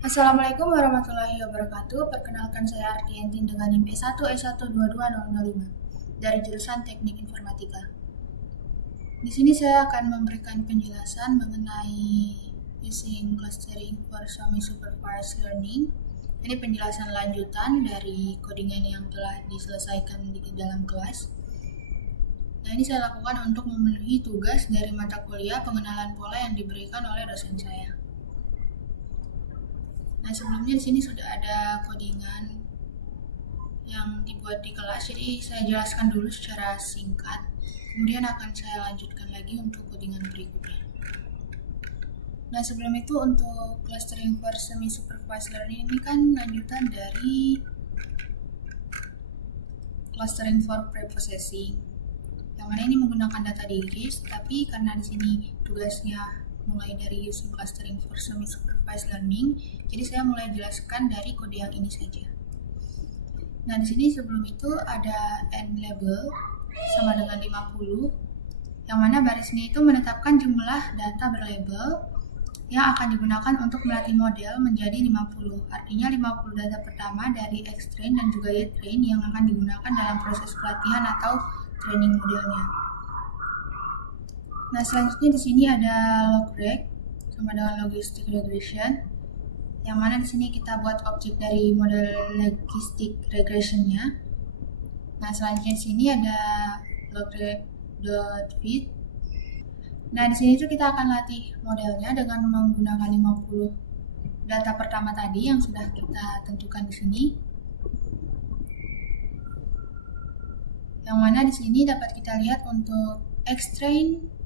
Assalamualaikum warahmatullahi wabarakatuh. Perkenalkan saya Ardiantin dengan NIM E1E122005 dari jurusan Teknik Informatika. Di sini saya akan memberikan penjelasan mengenai using clustering for semi-supervised learning. Ini penjelasan lanjutan dari codingan yang telah diselesaikan di dalam kelas. Nah, ini saya lakukan untuk memenuhi tugas dari mata kuliah pengenalan pola yang diberikan oleh dosen saya. Nah, sebelumnya di sini sudah ada codingan yang dibuat di kelas, jadi saya jelaskan dulu secara singkat. Kemudian akan saya lanjutkan lagi untuk codingan berikutnya. Nah, sebelum itu untuk clustering for semi-supervised learning ini kan lanjutan dari clustering for preprocessing. Yang mana ini menggunakan data digits, tapi karena di sini tugasnya mulai dari using clustering for semi-supervised learning, jadi saya mulai jelaskan dari kode yang ini saja. Nah, di sini sebelum itu ada n label sama dengan 50, yang mana barisnya itu menetapkan jumlah data berlabel yang akan digunakan untuk melatih model menjadi 50. Artinya 50 data pertama dari X-train dan juga Y-train yang akan digunakan dalam proses pelatihan atau training modelnya. Nah, selanjutnya di sini ada logreg sama dengan logistic regression, yang mana di sini kita buat objek dari model logistic regressionnya. Nah, selanjutnya di sini ada logreg.fit. Nah, di sini tuh kita akan latih modelnya dengan menggunakan 50 data pertama tadi yang sudah kita tentukan di sini. Yang mana di sini dapat kita lihat untuk X-train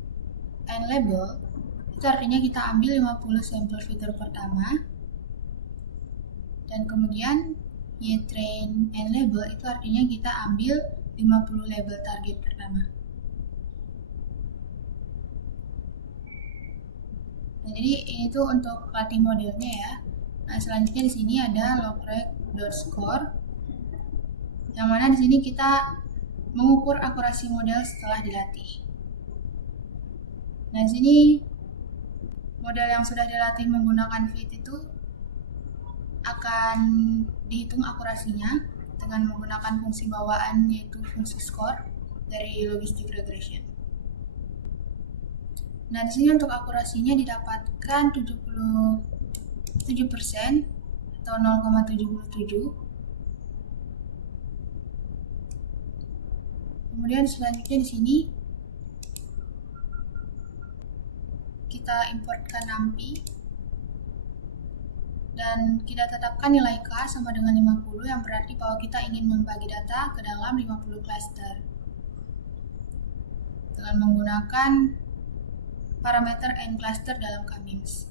and label, itu artinya kita ambil 50 sampel fitur pertama. Dan kemudian Y-train and label itu artinya kita ambil 50 label target pertama. Nah, jadi ini tuh untuk latih modelnya ya. Nah, selanjutnya di sini ada logreg.score, yang mana di sini kita mengukur akurasi model setelah dilatih. Nah, di sini model yang sudah dilatih menggunakan fit itu akan dihitung akurasinya dengan menggunakan fungsi bawaan yaitu fungsi score dari logistic regression. Nah, di sini untuk akurasinya didapatkan 77% atau 0,77. Kemudian selanjutnya di sini kita importkan NumPy dan kita tetapkan nilai K sama dengan 50, yang berarti bahwa kita ingin membagi data ke dalam 50 cluster dengan menggunakan parameter n cluster dalam K-means.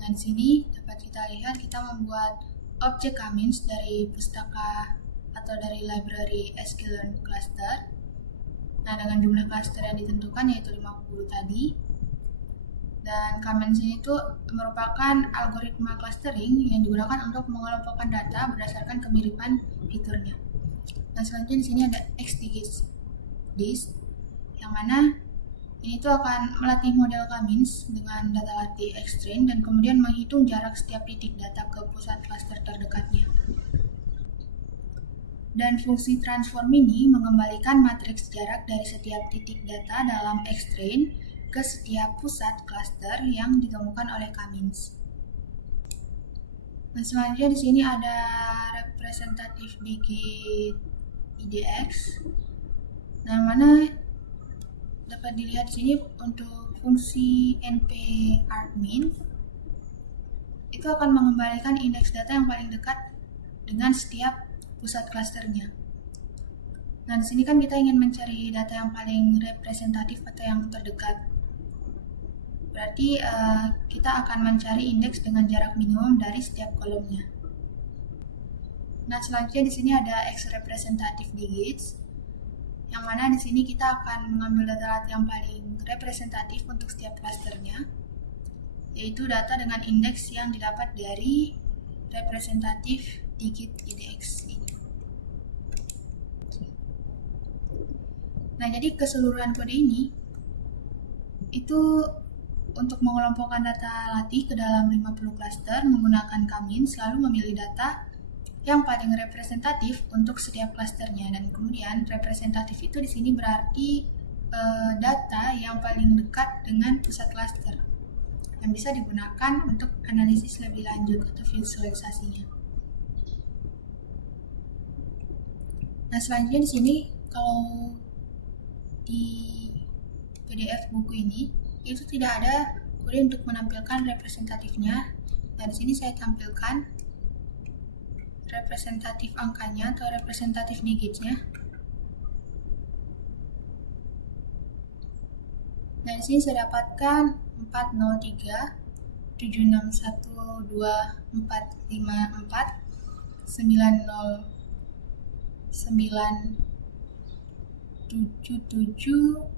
Nah, di sini dapat kita lihat kita membuat objek K-means dari pustaka atau dari library sklearn cluster. Nah, dengan jumlah cluster yang ditentukan yaitu 50 tadi. Dan K-means ini itu merupakan algoritma clustering yang digunakan untuk mengelompokkan data berdasarkan kemiripan fiturnya. Nah, selanjutnya di sini ada xdigits, yang mana ini tuh akan melatih model K-means dengan data latih X-train dan kemudian menghitung jarak setiap titik data ke pusat cluster terdekatnya. Dan fungsi transform ini mengembalikan matriks jarak dari setiap titik data dalam X-train ke setiap pusat cluster yang ditemukan oleh K-means. Nah, selanjutnya di sini ada representative digit IDX. Nah, mana dapat dilihat di sini untuk fungsi np-argmin itu akan mengembalikan indeks data yang paling dekat dengan setiap pusat klasternya. Nah, di sini kan kita ingin mencari data yang paling representatif atau yang terdekat. Berarti kita akan mencari indeks dengan jarak minimum dari setiap kolomnya. Nah, selanjutnya di sini ada X representative digits, yang mana di sini kita akan mengambil data latih yang paling representatif untuk setiap klasternya, yaitu data dengan indeks yang didapat dari representatif digit IDX ini. Nah, jadi keseluruhan kode ini itu untuk mengelompokkan data latih ke dalam 50 klaster menggunakan Kamin selalu memilih data yang paling representatif untuk setiap klasternya, dan kemudian representatif itu di sini berarti data yang paling dekat dengan pusat klaster yang bisa digunakan untuk analisis lebih lanjut atau visualisasinya. Nah, selanjutnya di sini kalau di PDF buku ini itu tidak ada kode untuk menampilkan representatifnya. Nah, di sini saya tampilkan representatif angkanya atau representatif digitsnya. Nah, di sini saya dapatkan 403 761 2454 90 977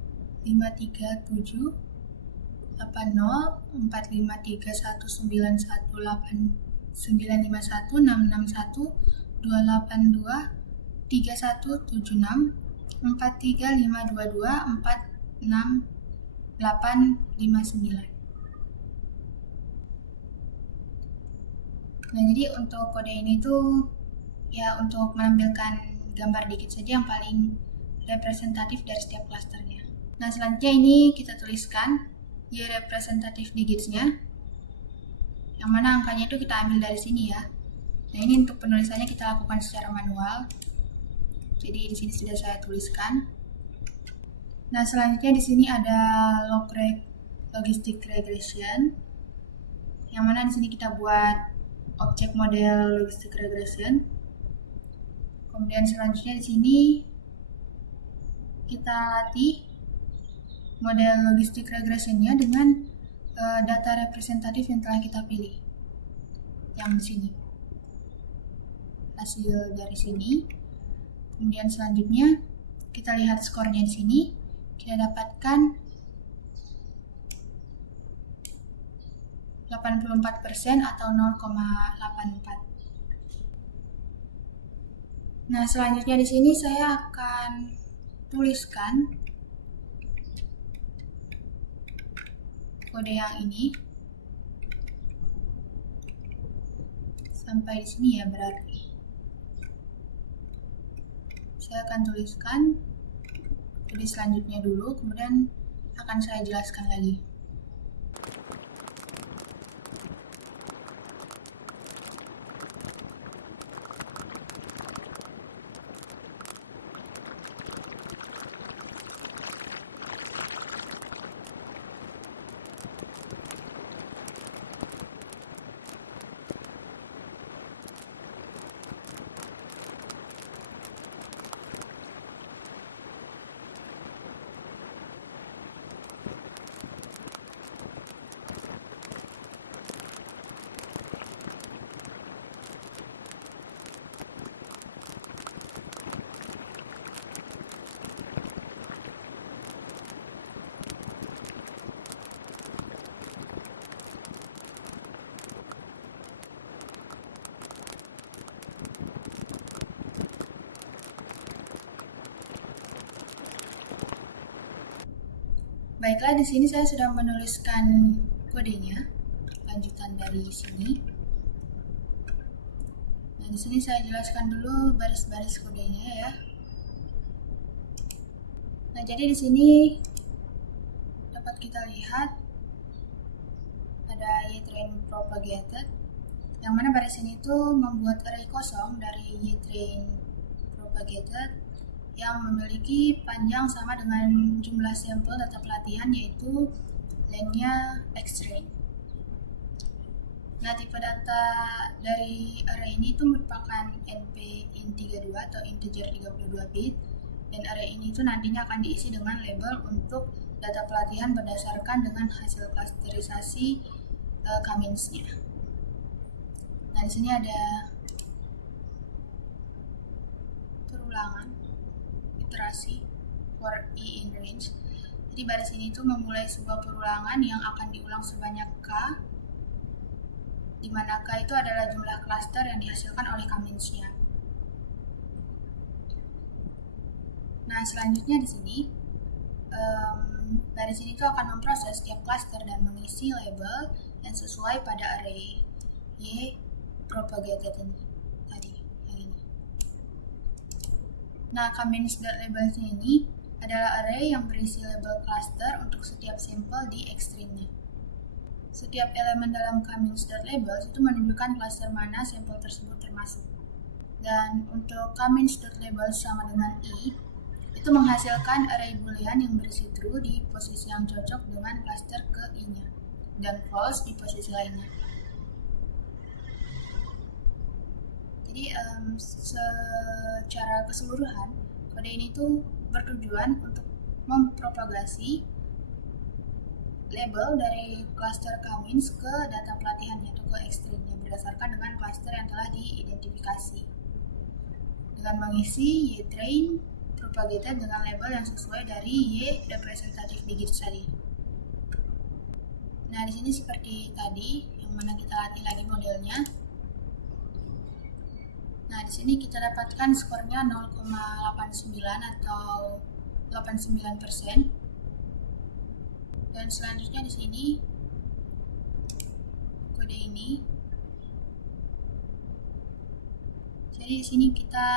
537 80 453 191 8 951 661 282 3176 43522 46 859. Nah, jadi untuk kode ini tuh ya untuk menampilkan gambar dikit saja yang paling representatif dari setiap klasternya. Nah, selanjutnya ini kita tuliskan Y representatif digitsnya, yang mana angkanya itu kita ambil dari sini ya. Nah, ini untuk penulisannya kita lakukan secara manual. Jadi di sini sudah saya tuliskan. Nah, selanjutnya di sini ada logistic regression, yang mana di sini kita buat objek model logistic regression. Kemudian selanjutnya di sini kita latih model logistic regressionnya dengan data representatif yang telah kita pilih, yang di sini hasil dari sini. Kemudian selanjutnya kita lihat skornya di sini. Kita dapatkan 84% atau 0,84. Nah, selanjutnya di sini saya akan tuliskan kode yang ini sampai di sini ya, berarti saya akan tuliskan kode selanjutnya dulu, kemudian akan saya jelaskan lagi. Baiklah, di sini saya sudah menuliskan kodenya, lanjutan dari sini. Nah, di sini saya jelaskan dulu baris-baris kodenya ya. Nah, jadi di sini dapat kita lihat ada Y-train propagated, yang mana baris ini tuh membuat array kosong dari Y-train propagated yang memiliki panjang sama dengan jumlah sampel data pelatihan, yaitu lengthnya X-train. Nah, tipe data dari array ini itu merupakan NP int32 atau integer 32 bit, dan array ini itu nantinya akan diisi dengan label untuk data pelatihan berdasarkan dengan hasil klasterisasi Kaminsnya. Nah, di sini ada perulangan iterasi for E in range. Jadi baris ini tuh memulai sebuah perulangan yang akan diulang sebanyak K, di mana K itu adalah jumlah klaster yang dihasilkan oleh Kaminsnya. Nah, selanjutnya di sini baris ini tuh akan memproses setiap cluster dan mengisi label yang sesuai pada array Y propagated ini tadi yang ini. Nah, Cummins.labels ini adalah array yang berisi label cluster untuk setiap sampel di X-string-nya. Setiap elemen dalam Cummins.labels itu menunjukkan cluster mana sampel tersebut termasuk. Dan untuk Cummins.labels sama dengan I, itu menghasilkan array boolean yang berisi true di posisi yang cocok dengan cluster ke I-nya, dan false di posisi lainnya. Jadi secara keseluruhan, kode ini tuh bertujuan untuk mempropagasi label dari cluster Cummins ke data pelatihannya atau ke X-string-nya berdasarkan dengan cluster yang telah diidentifikasi dengan mengisi Y-train propagated dengan label yang sesuai dari Y representative digit tadi. Nah, di sini seperti tadi yang mana kita latih lagi modelnya. Nah, di sini kita dapatkan skornya 0,89 atau 89%. Dan selanjutnya di sini kode ini. Jadi di sini kita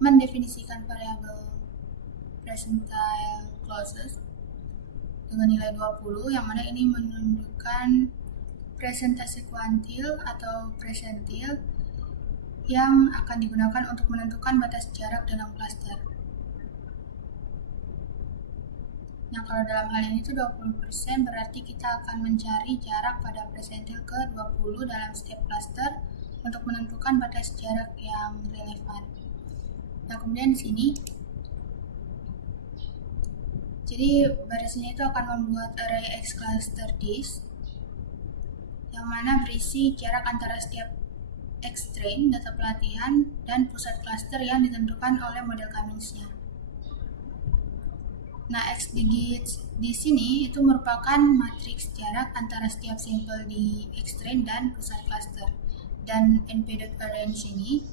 mendefinisikan variabel percentile clauses dengan nilai 20, yang mana ini menunjukkan presentasi kuantil atau persentil yang akan digunakan untuk menentukan batas jarak dalam cluster. Nah, kalau dalam hal ini tuh 20% berarti kita akan mencari jarak pada persentil ke 20 dalam setiap cluster untuk menentukan batas jarak yang relevan. Nah, kemudian di sini, jadi baris ini itu akan membuat array X cluster disk yang mana berisi jarak antara setiap X-train, data pelatihan, dan pusat cluster yang ditentukan oleh model Cummins-nya. Nah, X digit di sini itu merupakan matriks jarak antara setiap sampel di X-train dan pusat cluster. Dan np.arrange ini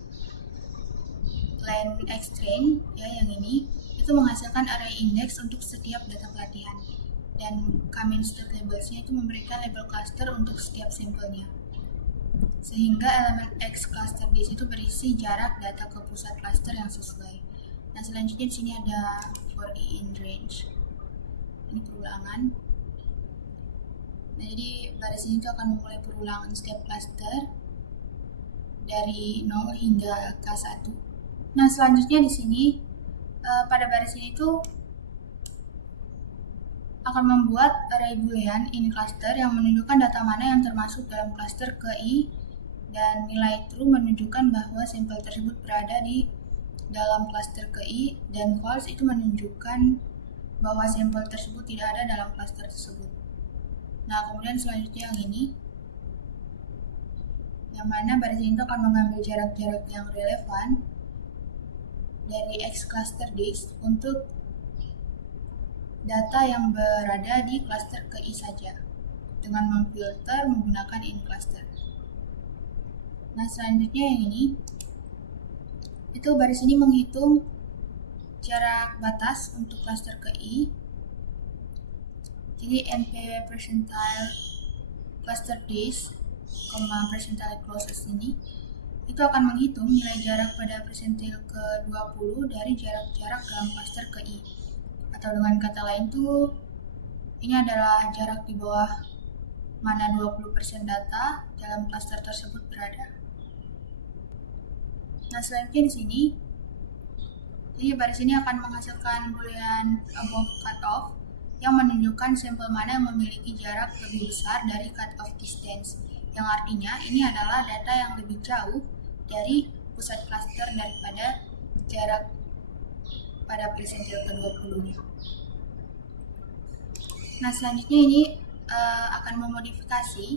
len X-train ya yang ini itu menghasilkan array index untuk setiap data pelatihan, dan Cummins.labels-nya itu memberikan label cluster untuk setiap sampelnya, sehingga elemen X cluster di situ berisi jarak data ke pusat cluster yang sesuai. Nah, selanjutnya di sini ada for I in range, ini perulangan. Nah, jadi baris ini tuh akan memulai perulangan setiap cluster dari 0 hingga K1. Nah, selanjutnya di sini pada baris ini tuh akan membuat array boolean in cluster yang menunjukkan data mana yang termasuk dalam cluster ke I, dan nilai true menunjukkan bahwa sampel tersebut berada di dalam cluster ke I, dan false itu menunjukkan bahwa sampel tersebut tidak ada dalam cluster tersebut. Nah, kemudian selanjutnya yang ini, yang mana baris ini akan mengambil jarak-jarak yang relevan dari X cluster disk untuk data yang berada di cluster ke I saja dengan memfilter menggunakan in cluster. Nah, selanjutnya yang ini, itu baris ini menghitung jarak batas untuk cluster ke I. Jadi np percentile cluster disk, percentile clauses ini itu akan menghitung nilai jarak pada persentil ke 20 dari jarak-jarak dalam cluster ke I. Atau dengan kata lain tuh, ini adalah jarak di bawah mana 20% data dalam cluster tersebut berada. Nah, selanjutnya di sini, jadi baris ini akan menghasilkan boolean above cutoff yang menunjukkan sampel mana yang memiliki jarak lebih besar dari cutoff distance, yang artinya ini adalah data yang lebih jauh dari pusat cluster daripada jarak pada persentil ke-20-nya. Nah, selanjutnya ini akan memodifikasi.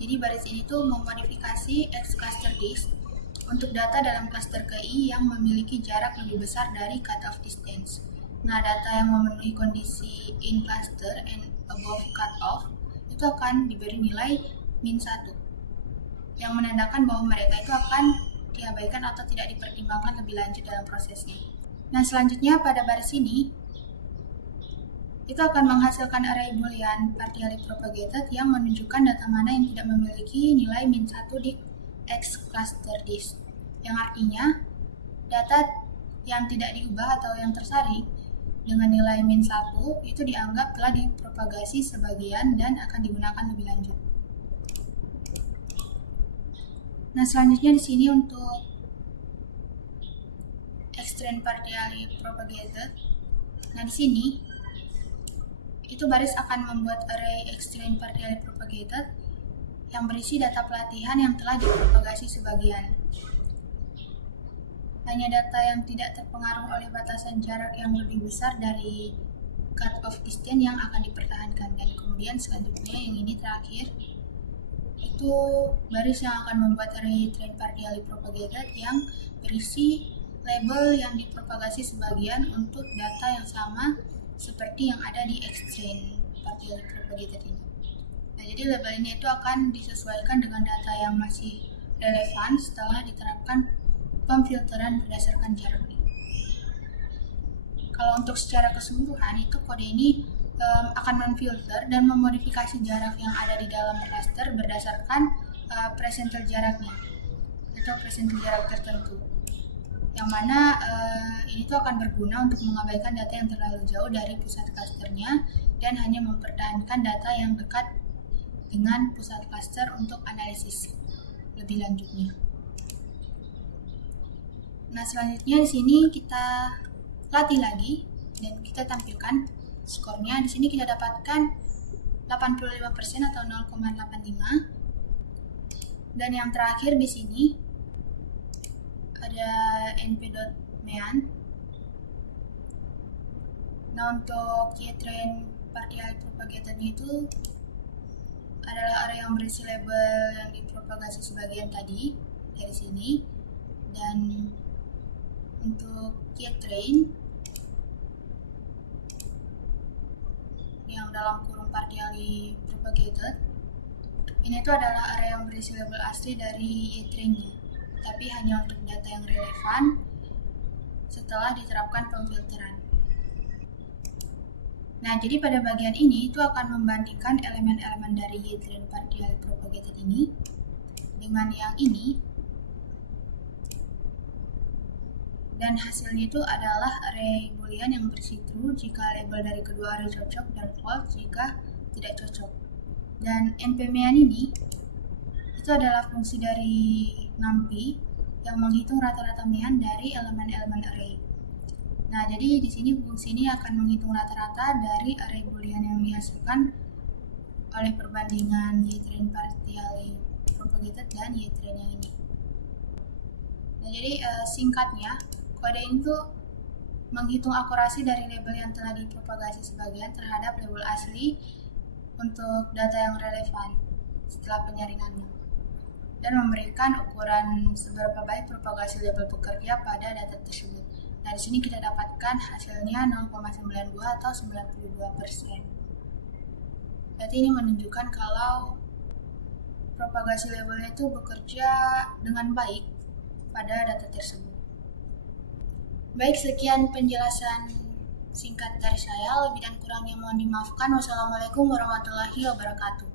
Jadi baris ini tuh memodifikasi X cluster disk untuk data dalam cluster ke I yang memiliki jarak lebih besar dari cutoff distance. Nah, data yang memenuhi kondisi in cluster and above cutoff itu akan diberi nilai -1, yang menandakan bahwa mereka itu akan diabaikan atau tidak dipertimbangkan lebih lanjut dalam prosesnya. Nah, selanjutnya pada baris ini itu akan menghasilkan array boolean partially propagated yang menunjukkan data mana yang tidak memiliki nilai -1 di X cluster disk, yang artinya data yang tidak diubah atau yang tersaring dengan nilai -1 itu dianggap telah dipropagasi sebagian dan akan digunakan lebih lanjut. Nah, selanjutnya di sini untuk extreme partially propagated. Nah, di sini itu baris akan membuat array extreme partially propagated yang berisi data pelatihan yang telah dipropagasi sebagian. Hanya data yang tidak terpengaruh oleh batasan jarak yang lebih besar dari cut-off distance yang akan dipertahankan. Dan kemudian selanjutnya yang ini terakhir, itu baris yang akan membuat array train partially propagated yang berisi label yang dipropagasi sebagian untuk data yang sama seperti yang ada di extreme partially propagated ini. Nah, jadi label ini itu akan disesuaikan dengan data yang masih relevan setelah diterapkan pemfilteran berdasarkan jarak. Kalau untuk secara keseluruhan itu kode ini akan memfilter dan memodifikasi jarak yang ada di dalam cluster berdasarkan persentil jaraknya atau persentil jarak tertentu, yang mana ini tuh akan berguna untuk mengabaikan data yang terlalu jauh dari pusat clusternya dan hanya mempertahankan data yang dekat dengan pusat cluster untuk analisis lebih lanjutnya. Nah, selanjutnya di sini kita latih lagi dan kita tampilkan skornya. Di sini kita dapatkan 85% atau 0,85. Dan yang terakhir di sini ada np.mean. Nah, untuk keytrain partially propagated itu adalah array yang berisi label yang dipropagasi sebagian tadi dari sini, dan untuk keytrain yang dalam kurung partially propagated ini tuh adalah array yang berisi label asli dari ytrain-nya, tapi hanya untuk data yang relevan setelah diterapkan pemfilteran. Nah, jadi pada bagian ini itu akan membandingkan elemen-elemen dari ytrain partially propagated ini dengan yang ini, dan hasilnya itu adalah array boolean yang berisi true jika label dari kedua array cocok dan false jika tidak cocok. Dan np-mean ini itu adalah fungsi dari numpy yang menghitung rata-rata mean dari elemen-elemen array. Nah, jadi di sini fungsi ini akan menghitung rata-rata dari array boolean yang dihasilkan oleh perbandingan ytrain partially propagated dan ytrain yang ini. Nah, jadi singkatnya, kode ini tuh menghitung akurasi dari label yang telah dipropagasi sebagian terhadap label asli untuk data yang relevan setelah penyaringannya, dan memberikan ukuran seberapa baik propagasi label bekerja pada data tersebut. Nah, di sini kita dapatkan hasilnya 0,92 atau 92%. Berarti ini menunjukkan kalau propagasi labelnya itu bekerja dengan baik pada data tersebut. Baik, sekian penjelasan singkat dari saya. Lebih dan kurangnya mohon dimaafkan. Wassalamualaikum warahmatullahi wabarakatuh.